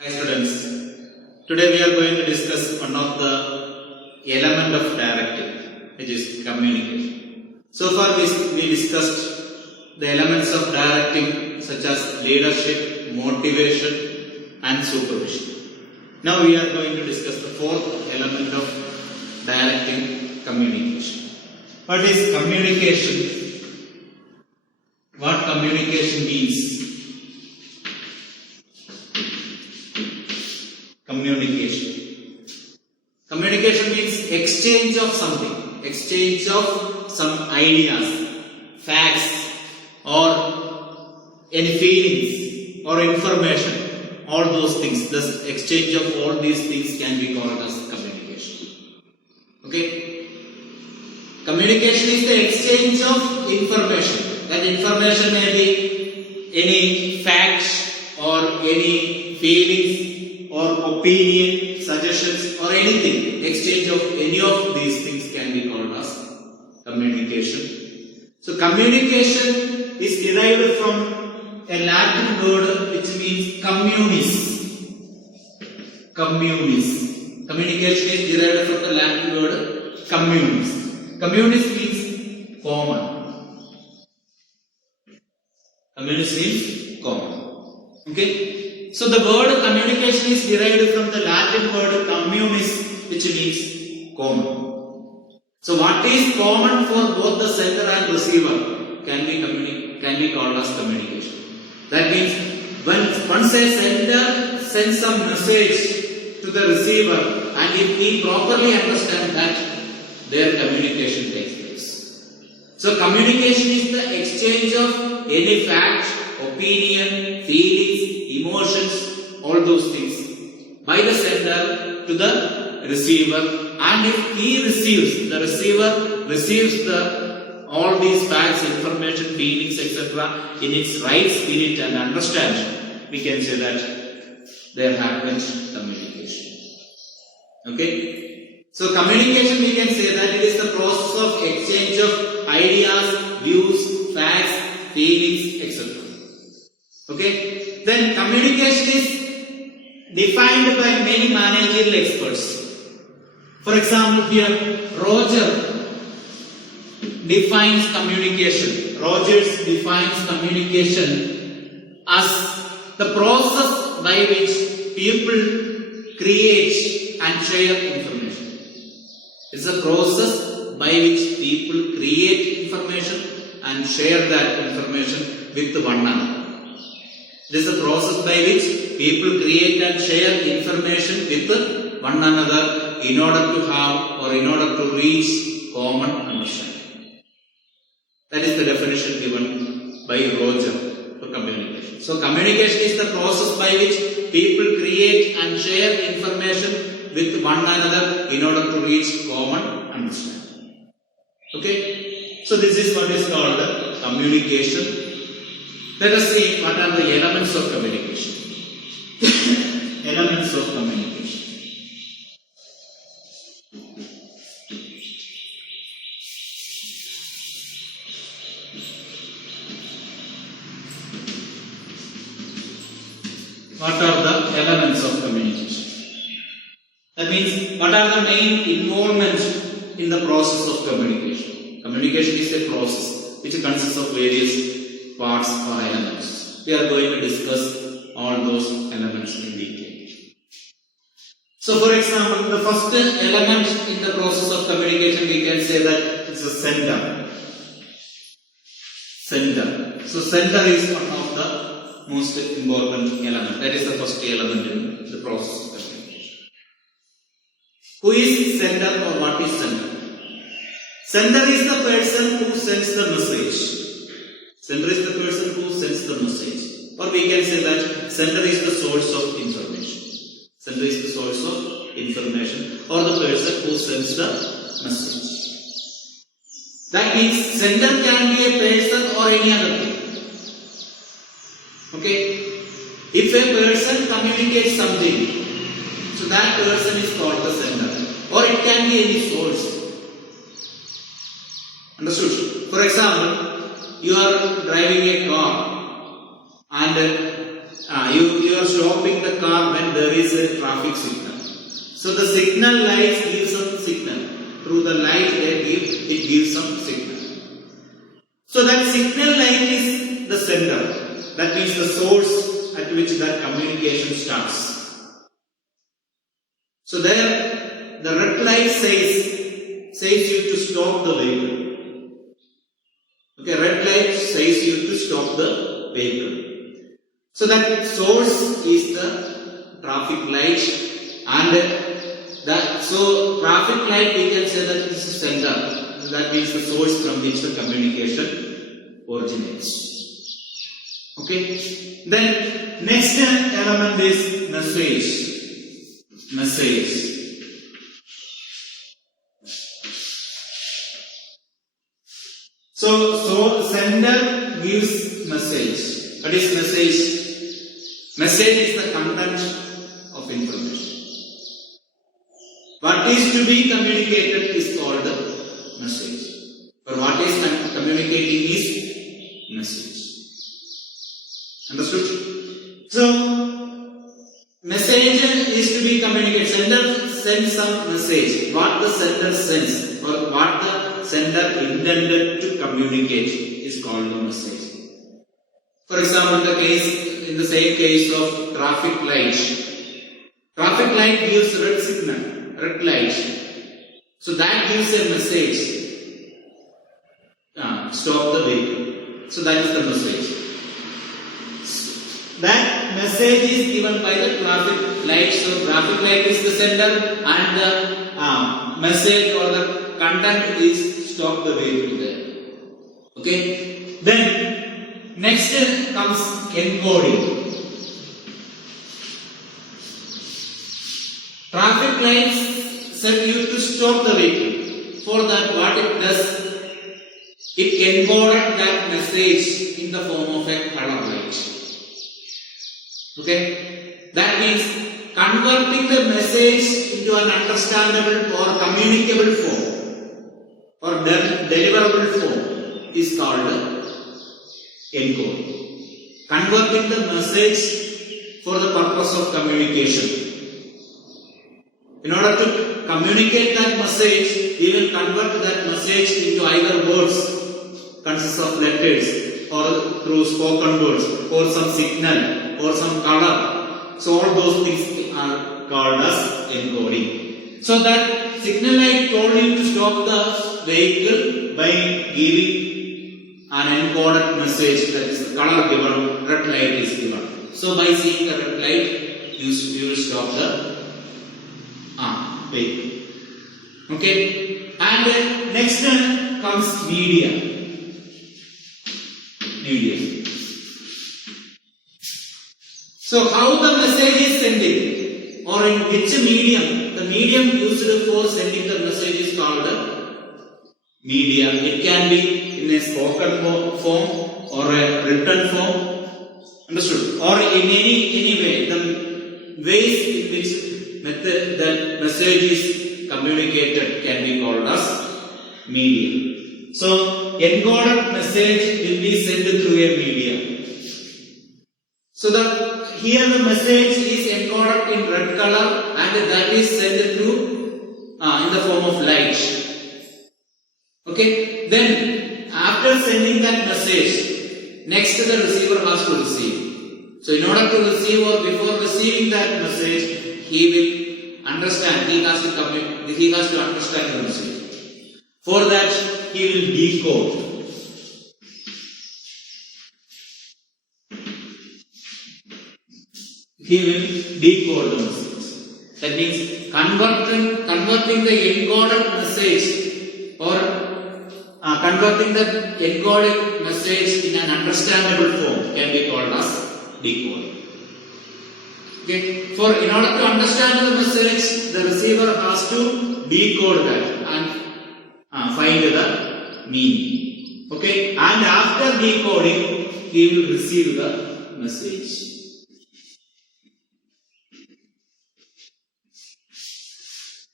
Hi students, today we are going to discuss one of the element of directing, which is communication. So far we discussed the elements of directing such as leadership, motivation and supervision. Now we are going to discuss the fourth element of directing, communication. What is communication? What communication means? Communication. Communication means exchange of something, exchange of some ideas, facts, or any feelings or information. All those things, the exchange of all these things can be called as communication. Okay? Communication is the exchange of information. That information may be any facts or any feelings or opinion, suggestions or anything. Exchange of any of these things can be called as communication. So communication is derived from a Latin word which means communis. Communis. Communication is derived from the Latin word communis. Communis means common. Communis means common. Okay? So the word communication is derived from the Latin word communis, which means common. So what is common for both the sender and receiver can be called as communication. That means when once a sender sends some message to the receiver, and if he properly understands that, their communication takes place. So communication is the exchange of any fact, opinion, feelings, emotions, all those things by the sender to the receiver, and if he receives, the receiver receives all these facts, information, feelings, etc. in its right spirit and understanding, we can say that there happens communication. Okay? So communication, we can say that it is the process of exchange of ideas, views, facts, feelings, etc. Okay? Then communication is defined by many managerial experts. For example, here Roger defines communication. Rogers defines communication as the process by which people create and share information. It's a process by which people create information and share that information with one another. This is a process by which people create and share information with one another in order to have or in order to reach common understanding. That is the definition given by Roger for communication. So communication is the process by which people create and share information with one another in order to reach common understanding. Okay? So this is what is called communication. Let us see what are the elements of communication. Elements of communication. What are the elements of communication? That means, what are the main involvements in the process of communication? Communication is a process which consists of various parts or elements. We are going to discuss all those elements in detail. So for example, the first element in the process of communication, we can say that it's a sender. Sender. So sender is one of the most important element. That is the first element in the process of communication. Who is sender or what is sender? Sender is the person who sends the message. Sender is the person who sends the message. Or we can say that sender is the source of information. Sender is the source of information or the person who sends the message. That means sender can be a person or any other thing. Okay? If a person communicates something, so that person is called the sender. Or it can be any source. Understood? For example, you are driving a car and you are stopping the car when is a traffic signal. So the signal light gives some signal. Through the light it gives some signal. So that signal light is the sender. That means the source at which that communication starts. So there the red light says you to stop the vehicle. Okay, red light says you to stop the vehicle. So that source is the traffic light, and so traffic light we can say that is the sender. That means the source from which the communication originates. Okay. Then next element is message. Message. So sender gives message. What is message? Message is the content of information. What is to be communicated is called message. Or what is communicating is message. Understood? So message is to be communicated. Sender sends some message. What the sender sends or what the sender intended to communicate is called the message. For example, in the same case of traffic light. Traffic light gives red signal, red light. So that gives a message. Stop the vehicle. So that is the message. That message is given by the traffic light. So traffic light is the sender, and the message or the content is stop the vehicle there. Okay. Then next comes encoding. Traffic lights set you to stop the vehicle. For that, what it does, it encoded that message in the form of a color light. Okay? That means converting the message into an understandable or communicable form or deliverable form is called encoding. Converting the message for the purpose of communication. In order to communicate that message, we will convert that message into either words, consists of letters, or through spoken words, or some signal, or some color. So all those things are called as encoding. So that signal light told you to stop the vehicle by giving an encoded message, that is the color given, red light is given. So by seeing the red light, you will stop the vehicle. Okay, and next comes media. So how the message is sending, or in which medium? The medium used for sending the message is called media. It can be in a spoken form or a written form. Understood? Or in any way, the ways in which method that message is communicated can be called as media. So encoded message will be sent through a media. So here the message is encoded in red color, and that is sent through in the form of light. Okay. Then after sending that message, next the receiver has to receive. So in order to receive or before receiving that message, he will understand. He has to understand the message. For that, he will decode. He will decode the message. That means converting the encoded message or converting the encoded message in an understandable form can be called as decoding. Okay. In order to understand the message, the receiver has to decode that and find the meaning. Okay. And after decoding, he will receive the message.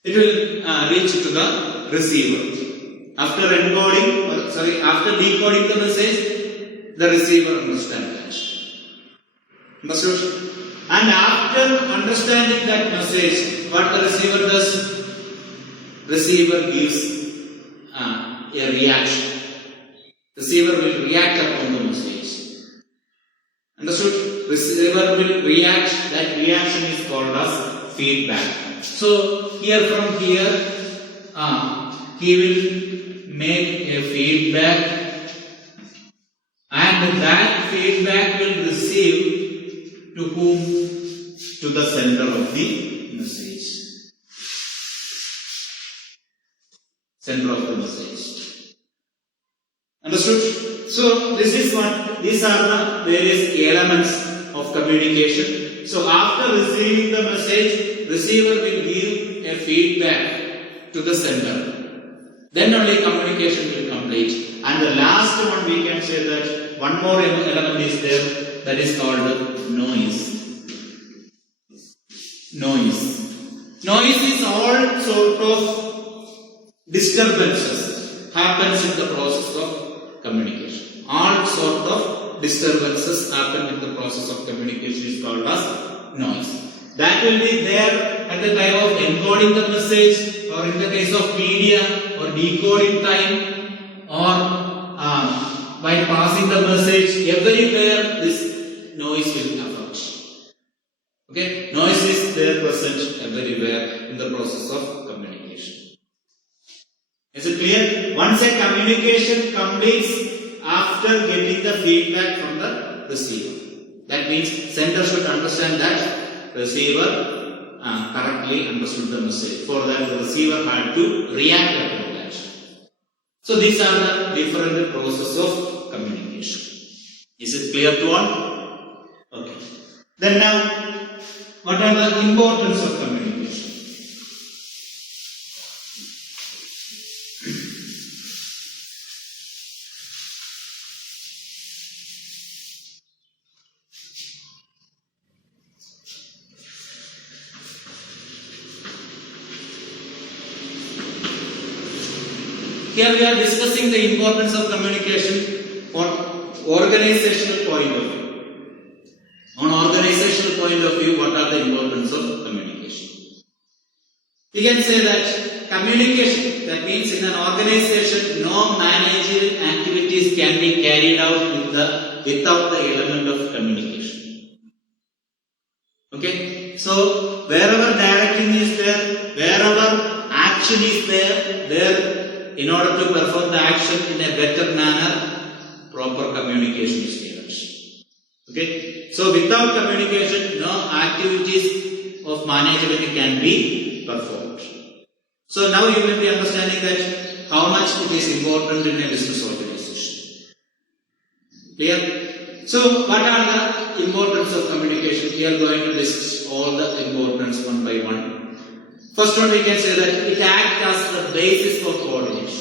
It will reach to the receiver. After after decoding the message, the receiver understands that. Understood? And after after understanding that message, what the receiver does? Receiver gives a reaction. Receiver will react upon the message. Understood? Receiver will react. That reaction is called as feedback. So here from here, he will make a feedback, and that feedback will receive to whom? To the sender of the message. Sender of the message. Understood? So this is what, these are the various elements of communication. So after receiving the message, receiver will give a feedback to the sender. Then only communication will complete. And the last one, we can say that one more element is there, that is called noise. Noise is all sort of disturbances happens in the process of communication. All sort of disturbances happen in the process of communication is called as noise. That will be there at the time of encoding the message, or in the case of media, or decoding time, or by passing the message. Everywhere this noise will affect. Okay, noise is there present everywhere in the process of communication. Is it clear? Once a communication completes after getting the feedback from the receiver, that means sender should understand that receiver correctly understood the message. For that, the receiver had to react upon that. So these are the different processes of communication. Is it clear to all? Okay. Then now, what are the importance of communication? Here we are discussing the importance of communication on organizational point of view. On organizational point of view, what are the importance of communication? We can say that communication, that means in an organization, no managerial activities can be carried out without the element of communication. Okay? So, wherever directing is there, wherever action is there, in order to perform the action in a better manner, proper communication is needed. Okay? So, without communication, no activities of management can be performed. So, now you will be understanding that how much it is important in a business organization. Clear? So, what are the importance of communication? We are going to discuss all the importance one by one. First one, we can say that it acts as the basis for coordination.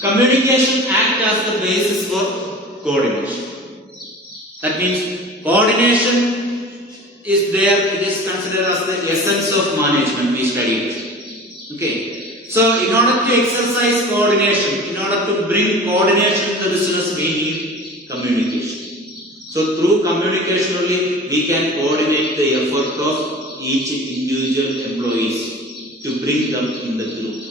Communication acts as the basis for coordination. That means coordination is there, it is considered as the essence of management, we studied. Okay. So, in order to exercise coordination, in order to bring coordination to the business, we need communication. So, through communication only, we can coordinate the effort of each individual employees to bring them in the group.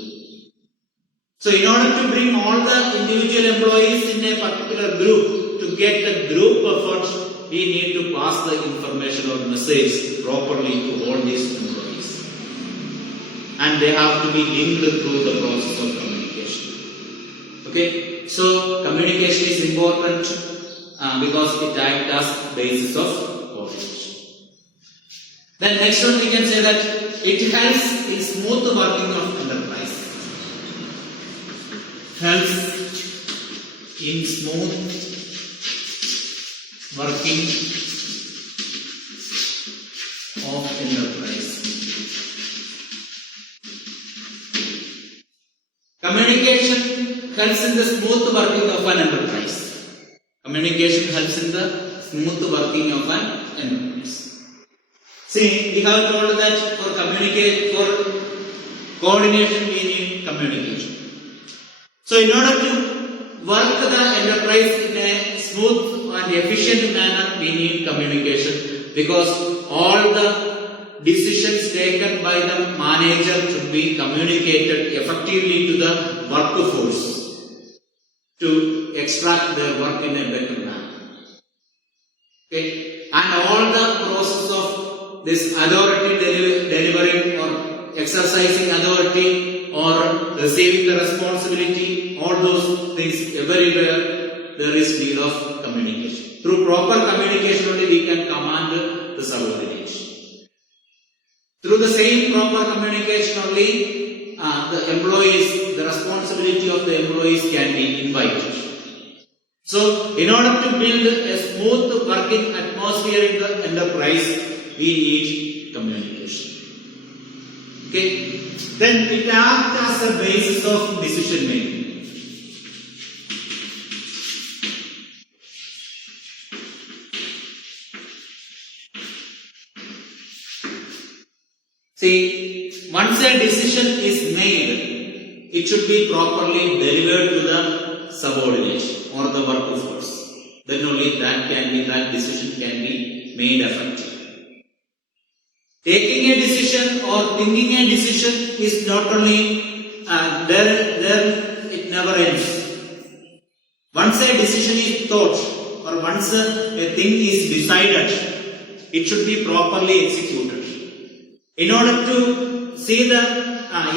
So, in order to bring all the individual employees in a particular group to get the group effort, we need to pass the information or message properly to all these employees. And they have to be linked through the process of communication. Okay? So, communication is important because it acts as basis of coordination. Then next one, we can say that it helps in smooth working of enterprise. Helps in smooth working of enterprise. Communication helps in the smooth working of an enterprise. Communication helps in the smooth working of an enterprise. See, we have told that for coordination we need communication. So in order to work the enterprise in a smooth and efficient manner, we need communication, because all the decisions taken by the manager should be communicated effectively to the workforce to extract their work in a better manner. Okay, and all the process of this authority delivering or exercising authority or receiving the responsibility, all those things, everywhere there is need of communication. Through proper communication only we can command the subordination. Through the same proper communication only the employees, the responsibility of the employees can be invited. So, in order to build a smooth working atmosphere in the enterprise, we need communication. Okay? Then it acts as a basis of decision making. See, once a decision is made, it should be properly delivered to the subordinate or the workforce. Then only that decision can be made effective. Taking a decision or thinking a decision is not only there it never ends. Once a decision is thought or once a thing is decided, it should be properly executed. In order to see the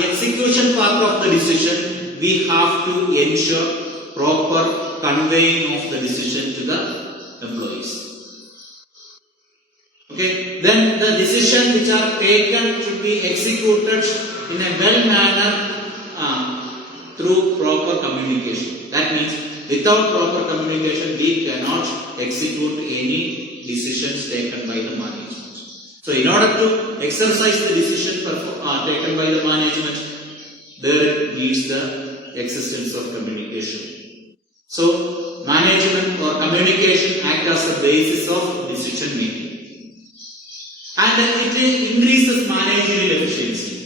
execution part of the decision, we have to ensure proper conveying of the decision to the employees. Okay, then the decisions which are taken should be executed in a well manner through proper communication. That means without proper communication we cannot execute any decisions taken by the management. So in order to exercise the decision taken by the management, there needs the existence of communication. So management or communication act as a basis of decision making, and it increases managerial efficiency.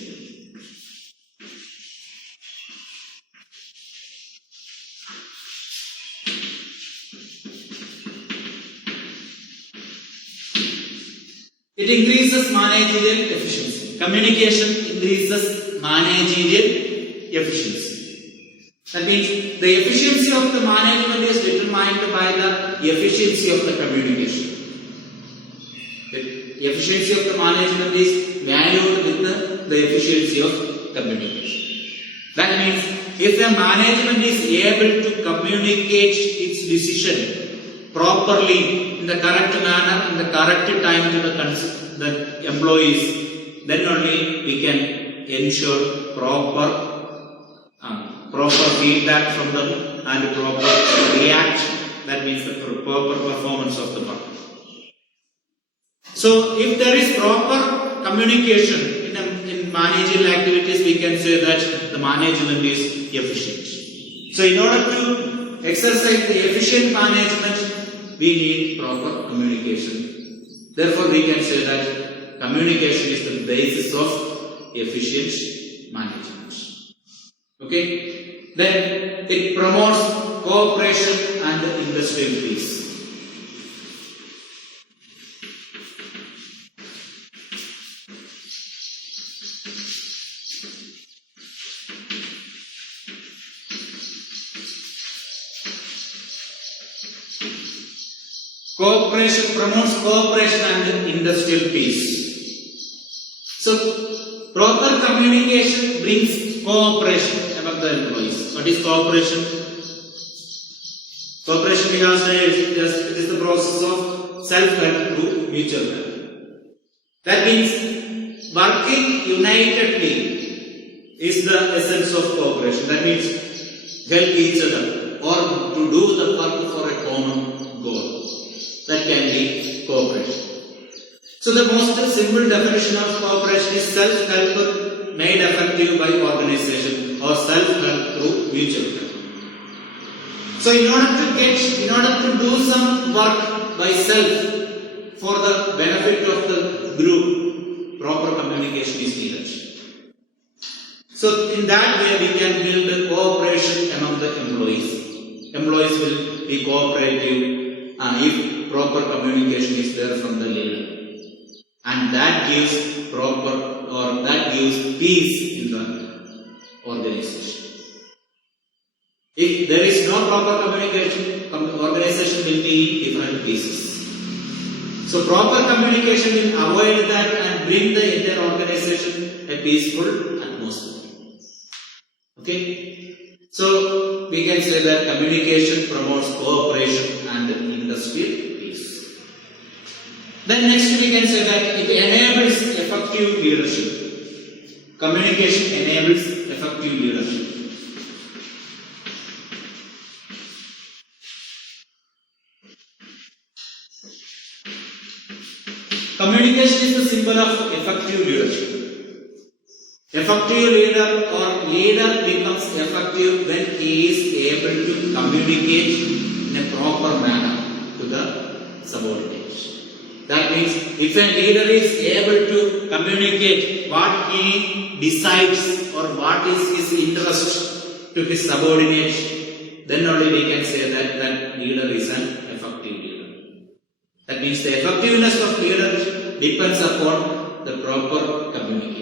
It increases managerial efficiency. Communication increases managerial efficiency. That means the efficiency of the management is determined by the efficiency of the communication. The efficiency of the management is valued with the efficiency of communication. That means if the management is able to communicate its decision properly in the correct manner, in the correct time to the employees, then only we can ensure proper feedback from them and proper reaction. That means the proper performance of the work. So, if there is proper communication in managerial activities, we can say that the management is efficient. So, in order to exercise the efficient management, we need proper communication. Therefore, we can say that communication is the basis of efficient management. Okay? Then it promotes cooperation and industrial peace. Cooperation promotes cooperation and industrial peace. So, proper communication brings cooperation among the employees. What is cooperation? Cooperation, we have said, it is the process of self-help through mutual help. That means working unitedly is the essence of cooperation. That means help each other or to do the work for a common goal. That can be cooperation. So the most simple definition of cooperation is self-help made effective by organization or self-help through mutual help. So in order to do some work by self for the benefit of the group, proper communication is needed. So in that way we can build cooperation among the employees. Employees will be cooperative if proper communication is there from the leader, and that gives peace in the organization. If there is no proper communication, organization will be in different pieces. So proper communication will avoid that and bring the entire organization a peaceful atmosphere. Okay? So we can say that communication promotes cooperation and industrial peace. Then next we can say that it enables effective leadership. Communication enables effective leadership. Communication is the symbol of effective leadership. Effective leader or leader becomes effective when he is able to communicate in a proper manner to the subordinates. That means if a leader is able to communicate what he decides or what is his interest to his subordinates, then only we can say that that leader is an effective leader. That means the effectiveness of leader depends upon the proper communication.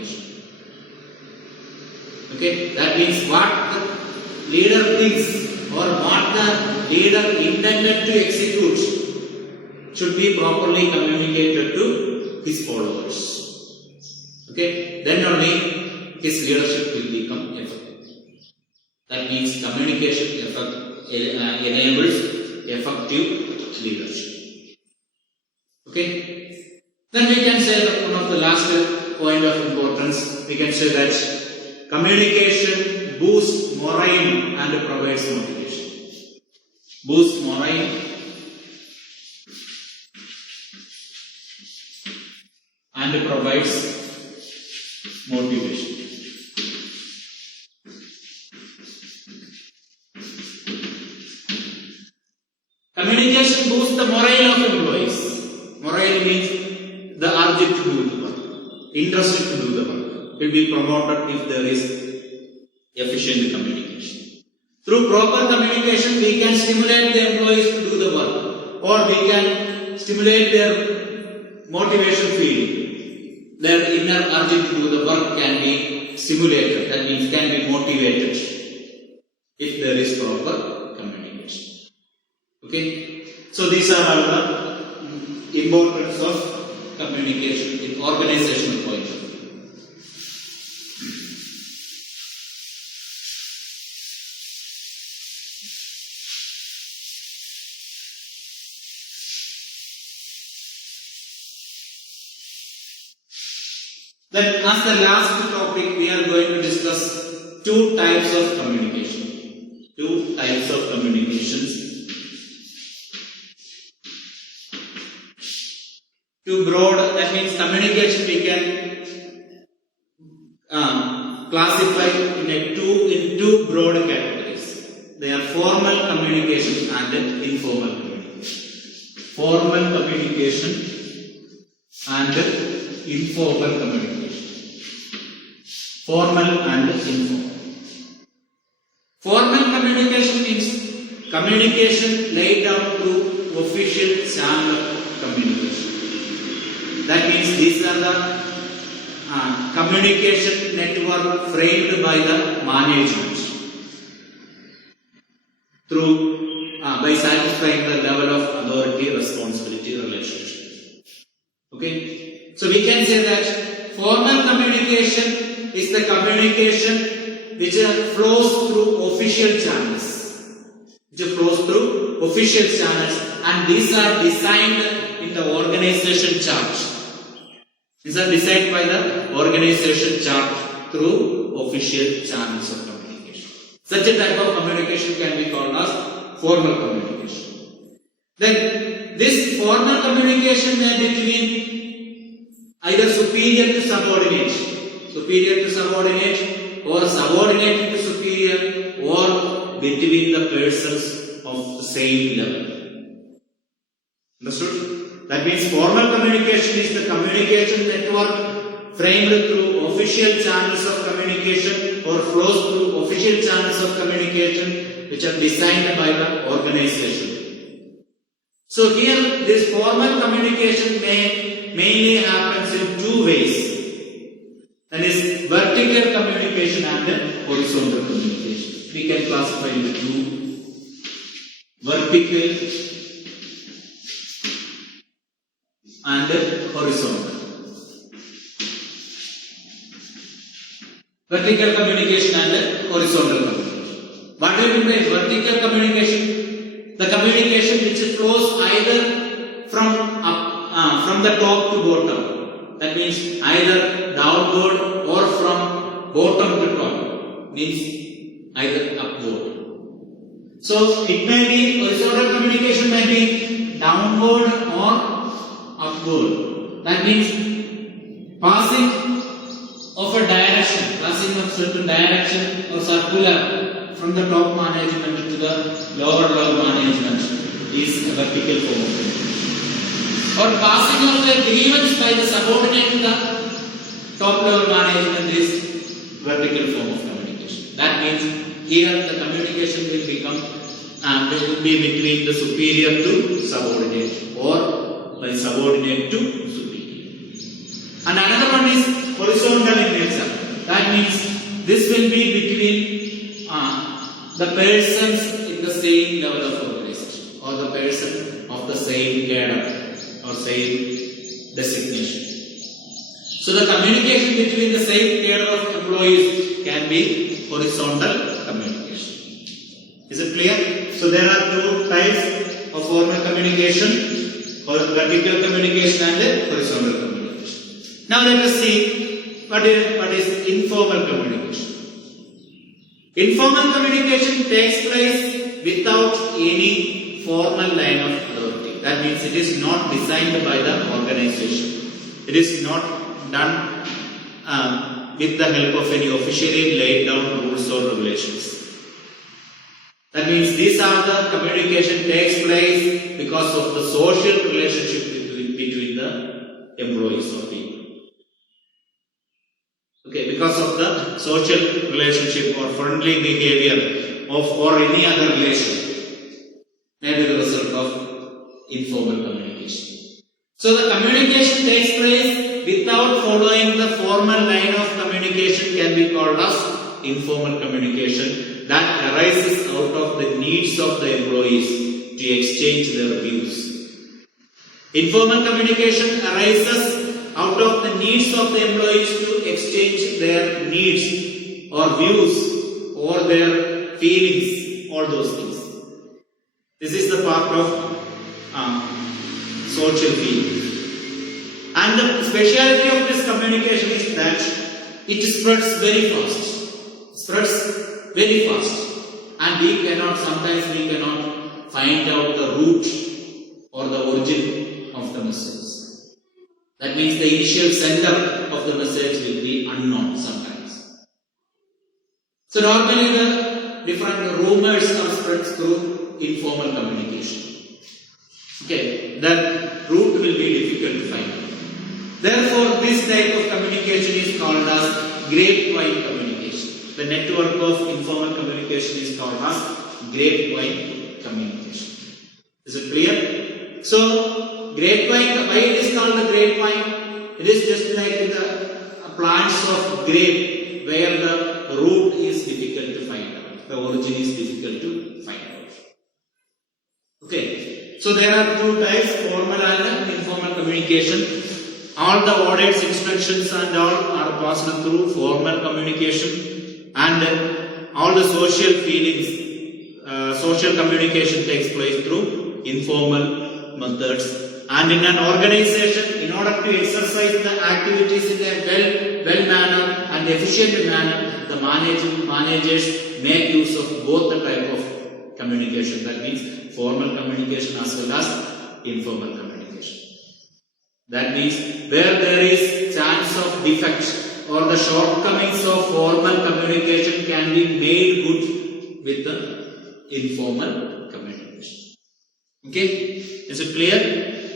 Okay, that means what the leader thinks or what the leader intended to execute should be properly communicated to his followers. Okay, then only his leadership will become effective. That means communication enables effective leadership. Okay, then we can say that one of the last point of importance, we can say that communication boosts morale and provides motivation. Boosts morale and provides motivation. Communication boosts the morale of employees. Morale means the urge to do the work, interest to do the work will be promoted if there is efficient communication. Through proper communication, we can stimulate the employees to do the work, or we can stimulate their motivation feeling. Their inner urge to do the work can be stimulated, that means can be motivated if there is proper communication. Okay? So these are all the importance of communication in organizational point of view. Then as the last topic, we are going to discuss two types of communication. Two types of communications. Two broad, that means communication we can classify in two broad categories. They are formal communication and informal communication. Formal communication and informal communication. Formal and informal. Formal communication means communication laid down through official channel communication. That means these are the communication network framed by the management through by satisfying the level of authority responsibility relationship. Okay, so we can say that formal communication is the communication which flows through official channels. And these are designed in the organization chart. These are designed by the organization chart through official channels of communication. Such a type of communication can be called as formal communication. Then this formal communication may be between either superior to subordinate, or subordinate to superior, or between the persons of the same level. Understood? That means formal communication is the communication network framed through official channels of communication or flows through official channels of communication which are designed by the organization. So here this formal communication mainly happens in two ways. That is vertical communication and horizontal communication. We can classify into two: vertical and horizontal. Vertical communication and horizontal communication. What do you mean by vertical communication? The communication which flows either from the top to bottom. That means either downward or from bottom to top. Means either upward. So it may be horizontal communication may be downward or upward. That means passing of a direction, passing of certain direction or circular from the top management to the lower management is a vertical form of communication. Or passing of the grievance by the subordinate to the top level management is vertical form of communication. That means here the communication will be between the superior to subordinate or by subordinate to superior. And another one is horizontal in nature. That means this will be between the persons in the same level of organization or the person of the same cadre or same designation. So the communication between the same cadre of employees can be horizontal communication. Is it clear? So there are two types of formal communication: vertical communication and horizontal communication. Now let us see what is informal communication. Informal communication takes place without any formal line of authority. That means it is not designed by the organization. It is not done with the help of any officially laid down rules or regulations. That means these are the communication takes place because of the social relationship between the employees or people. Okay, because of the social relationship or friendly behavior or any other relation may be the result of informal communication. So the communication takes place without following the formal line of communication can be called as informal communication that arises out of the needs of the employees to exchange their views. Informal communication arises out of the needs of the employees to exchange their needs or views or their feelings, all those things. This is the part of social feelings. And the speciality of this communication is that it spreads very fast. And sometimes we cannot find out the root or the origin of the message. That means the initial sender of the message will be unknown sometimes. So normally the different rumors are spread through informal communication. Okay, that root will be difficult to find. Therefore, this type of communication is called as grapevine communication. The network of informal communication is called as grapevine communication. Is it clear? So, grapevine, why it is called the grapevine? It is just like the plants of grape where the root is difficult to find out. The origin is difficult to find out. Okay. So there are two types, formal and informal communication. All the audits, inspections and all are passed through formal communication, and all the social feelings, social communication takes place through informal methods. And in an organization, in order to exercise the activities in a well manner and efficient manner, the managers make use of both the type of communication. That means formal communication as well as informal communication. That means where there is chance of defect or the shortcomings of formal communication can be made good with the informal communication. Okay, is it clear?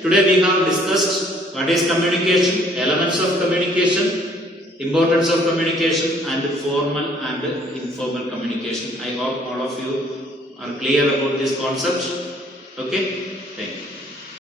Today we have discussed what is communication, elements of communication, importance of communication and formal and informal communication. I hope all of you are clear about this concept. Okay.